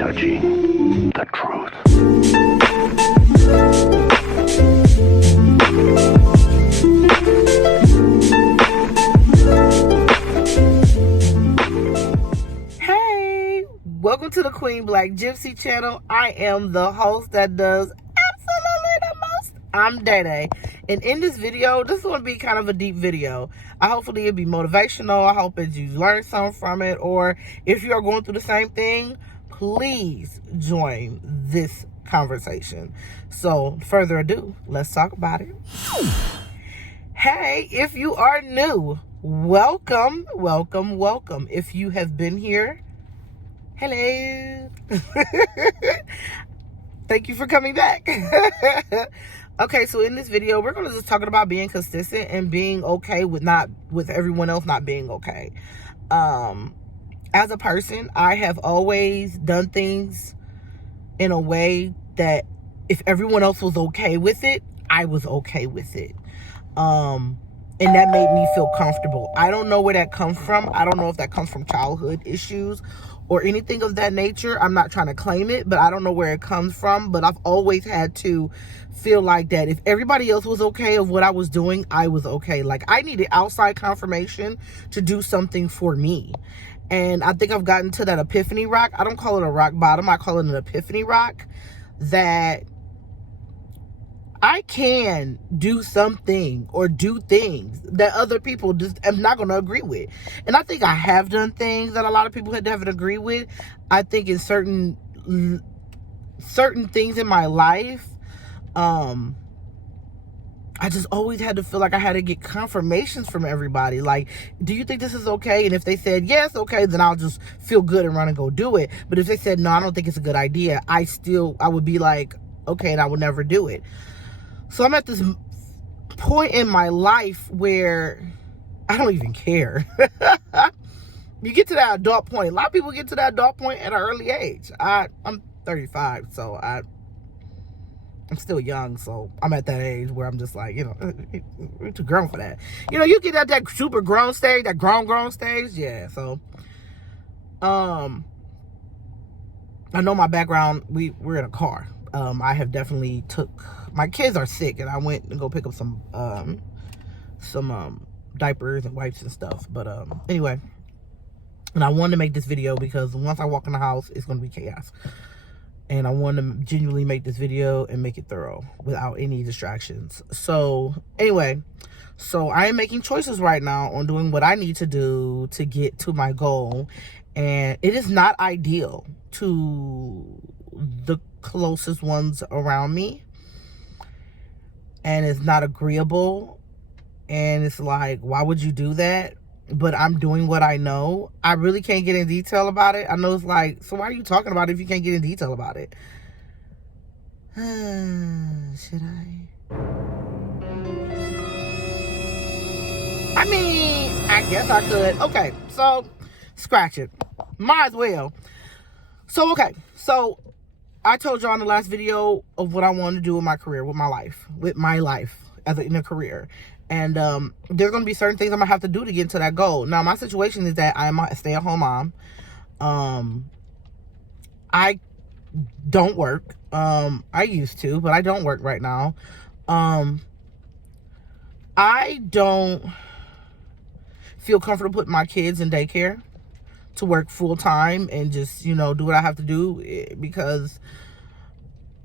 touching the truth. Hey, welcome to the Queen Black Gypsy channel. I am the host that does absolutely the most. I'm Day Day. And in this video, this is going to be kind of a deep video. Hopefully it'll be motivational. I hope that you learn something from it. Or if you are going through the same thing, please join this conversation. So, further ado, let's talk about it. Hey, if you are new, welcome, welcome, welcome. If you have been here, hello. Thank you for coming back. Okay, so in this video, we're going to just talk about being consistent and being okay with everyone else not being okay. As a person, I have always done things in a way that if everyone else was okay with it, I was okay with it. And that made me feel comfortable. I don't know where that comes from. I don't know if that comes from childhood issues or anything of that nature. I'm not trying to claim it, but I don't know where it comes from. But I've always had to feel like that if everybody else was okay of what I was doing, I was okay. Like I needed outside confirmation to do something for me. And I think I've gotten to that epiphany rock. I don't call it a rock bottom. I call it an epiphany rock, that I can do something or do things that other people just am not going to agree with. And I think I have done things that a lot of people haven't agreed with. I think in certain things in my life, I just always had to feel like I had to get confirmations from everybody. Like, do you think this is okay? And if they said yes, okay, then I'll just feel good and run and go do it. But if they said no, I don't think it's a good idea, I would be like, okay, and I would never do it. So I'm at this point in my life where I don't even care. You get to that adult point. A lot of people get to that adult point at an early age. I'm 35, so I'm still young, so I'm at that age where I'm just like, we're too grown for that. You get at that super grown stage, that grown stage, yeah. So, I know my background. We're in a car. I have definitely my kids are sick, and I went to go pick up some diapers and wipes and stuff. But anyway, and I wanted to make this video because once I walk in the house, it's going to be chaos. And I want to genuinely make this video and make it thorough without any distractions. So anyway, I am making choices right now on doing what I need to do to get to my goal. And it is not ideal to the closest ones around me. And it's not agreeable. And it's like, why would you do that? But I'm doing what I know. I really can't get in detail about it. I know it's like, so why are you talking about it if you can't get in detail about it? Should I? I mean, I guess I could. Okay, so scratch it. Might as well. So, okay. So I told y'all in the last video of what I wanted to do with my career, with my life in a career. And there's going to be certain things I'm going to have to do to get to that goal. Now, my situation is that I'm a stay-at-home mom. I don't work. I used to, but I don't work right now. I don't feel comfortable putting my kids in daycare to work full-time and just, do what I have to do, because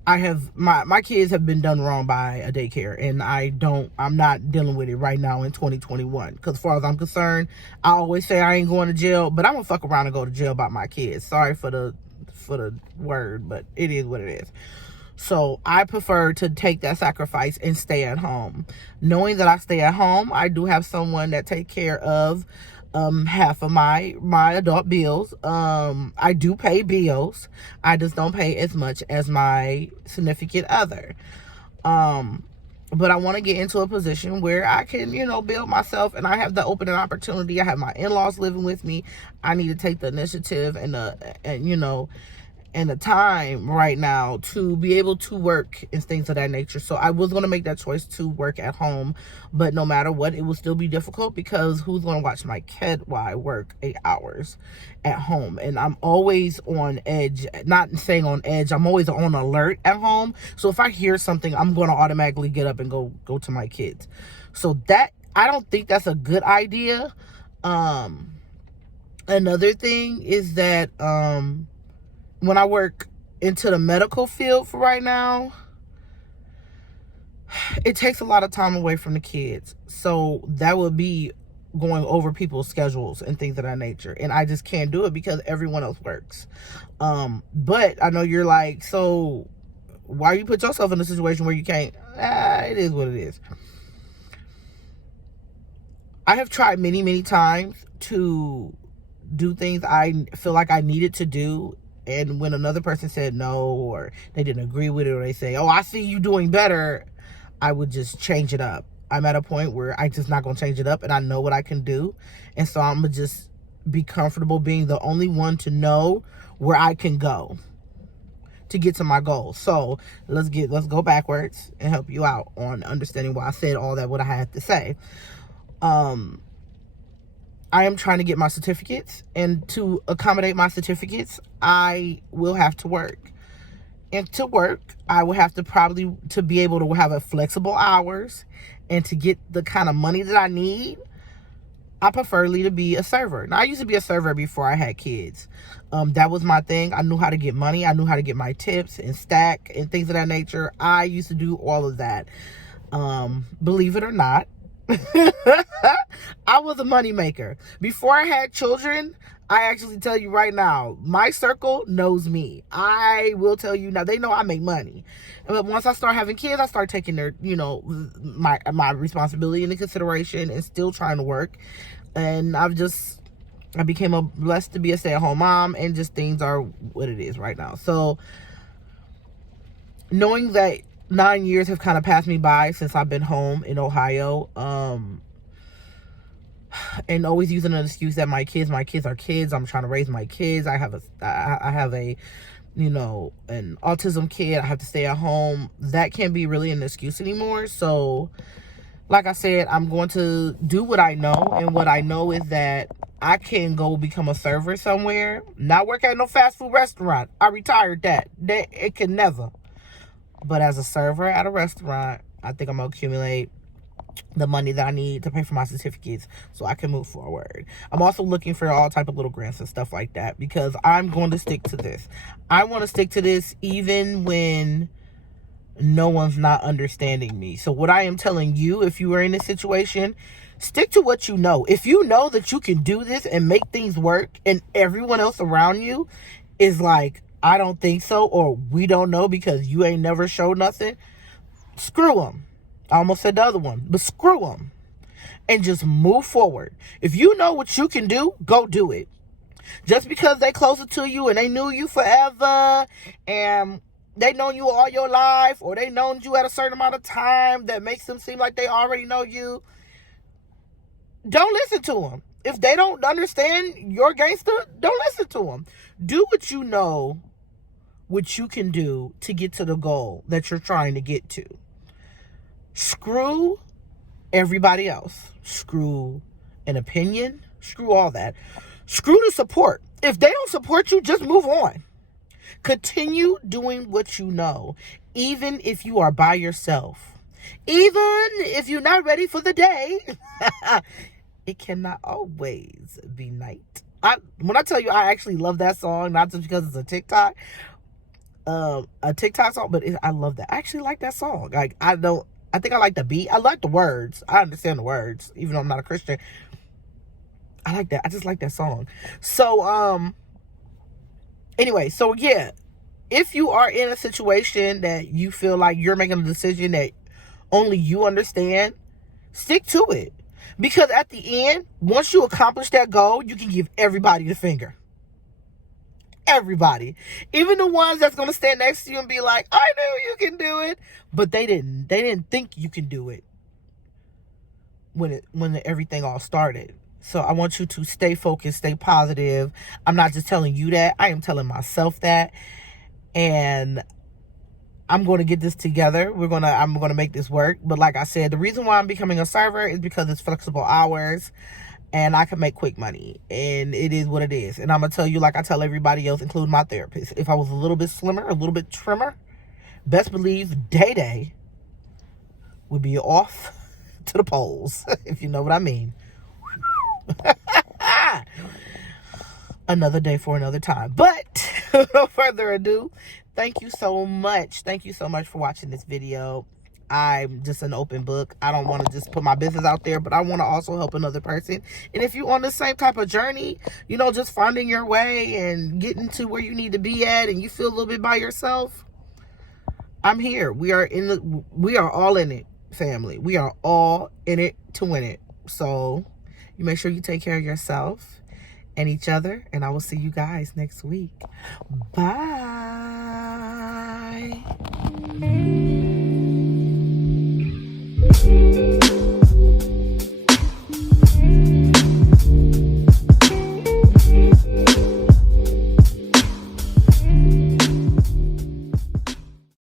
I have my kids have been done wrong by a daycare, and I'm not dealing with it right now in 2021. Because as far as I'm concerned, I always say I ain't going to jail, but I'm gonna fuck around and go to jail about my kids. Sorry for the word, but it is what it is. So I prefer to take that sacrifice and stay at home, knowing that I stay at home. I do have someone that take care of half of my adult bills. I do pay bills. I just don't pay as much as my significant other. But I want to get into a position where I can, build myself, and I have the open opportunity. I have my in-laws living with me. I need to take the initiative and and the time right now to be able to work and things of that nature. So I was going to make that choice to work at home, but no matter what, it will still be difficult because who's going to watch my kid while I work 8 hours at home? And I'm always on edge, not saying on edge, I'm always on alert at home. So if I hear something, I'm going to automatically get up and go to my kids. So that, I don't think that's a good idea. Another thing is that, when I work into the medical field for right now, it takes a lot of time away from the kids. So that would be going over people's schedules and things of that nature. And I just can't do it because everyone else works. But I know you're like, so why you put yourself in a situation where you can't? It is what it is. I have tried many, many times to do things I feel like I needed to do. And when another person said no, or they didn't agree with it, or they say, oh, I see you doing better, I would just change it up. I'm at a point where I just not going to change it up, and I know what I can do. And so I'm going to just be comfortable being the only one to know where I can go to get to my goal. So let's go backwards and help you out on understanding why I said all that, what I had to say. I am trying to get my certificates, and to accommodate my certificates, I will have to work. And to work, I will have to probably, to be able to have a flexible hours and to get the kind of money that I need, I preferably to be a server. Now, I used to be a server before I had kids. That was my thing. I knew how to get money. I knew how to get my tips and stack and things of that nature. I used to do all of that. Believe it or not, I was a money maker. Before I had children, I actually tell you right now, my circle knows me. I will tell you now, they know I make money. But once I start having kids, I start taking their, my responsibility into consideration and still trying to work. And I became blessed to be a stay-at-home mom, and just things are what it is right now. So knowing that 9 years have kind of passed me by since I've been home in Ohio, and always using an excuse that my kids are kids. I'm trying to raise my kids. I have a an autism kid. I have to stay at home. That can't be really an excuse anymore. So, like I said, I'm going to do what I know, and what I know is that I can go become a server somewhere. Not work at no fast food restaurant. I retired that. It can never. But as a server at a restaurant, I think I'm going to accumulate the money that I need to pay for my certificates so I can move forward. I'm also looking for all type of little grants and stuff like that, because I'm going to stick to this. I want to stick to this even when no one's not understanding me. So what I am telling you, if you are in this situation, stick to what you know. If you know that you can do this and make things work, and everyone else around you is like, I don't think so, or we don't know because you ain't never showed nothing, screw them. I almost said the other one, but screw them. And just move forward. If you know what you can do, go do it. Just because they closer to you and they knew you forever, and they known you all your life, or they known you at a certain amount of time that makes them seem like they already know you, don't listen to them. If they don't understand your gangster, don't listen to them. Do what you know, what you can do to get to the goal that you're trying to get to. Screw everybody else. Screw an opinion. Screw all that. Screw the support. If they don't support you, just move on. Continue doing what you know, even if you are by yourself. Even if you're not ready for the day, it cannot always be night. When I tell you I actually love that song, not just because it's a TikTok song, but I love that. I actually like that song. Like, I think I like the beat. I like the words. I understand the words, even though I'm not a Christian. I like that. I just like that song. So, anyway, so yeah, if you are in a situation that you feel like you're making a decision that only you understand, stick to it. Because at the end, once you accomplish that goal, you can give everybody the finger. Everybody. Even the ones that's going to stand next to you and be like, I knew you can do it. But they didn't think you can do it when everything all started. So I want you to stay focused, stay positive. I'm not just telling you that. I am telling myself that. and I'm going to get this together. I'm going to make this work. But like I said, the reason why I'm becoming a server is because it's flexible hours and I can make quick money, and it is what it is. And I'm going to tell you, like I tell everybody else, including my therapist, if I was a little bit slimmer, a little bit trimmer, best believe Day would be off to the polls, if you know what I mean. Another day for another time. But no further ado, thank you so much. Thank you so much for watching this video. I'm just an open book. I don't want to just put my business out there, but I want to also help another person. And if you're on the same type of journey, you know, just finding your way and getting to where you need to be at, and you feel a little bit by yourself, I'm here. We are all in it, family. We are all in it to win it. So you make sure you take care of yourself and each other, and I will see you guys next week. Bye.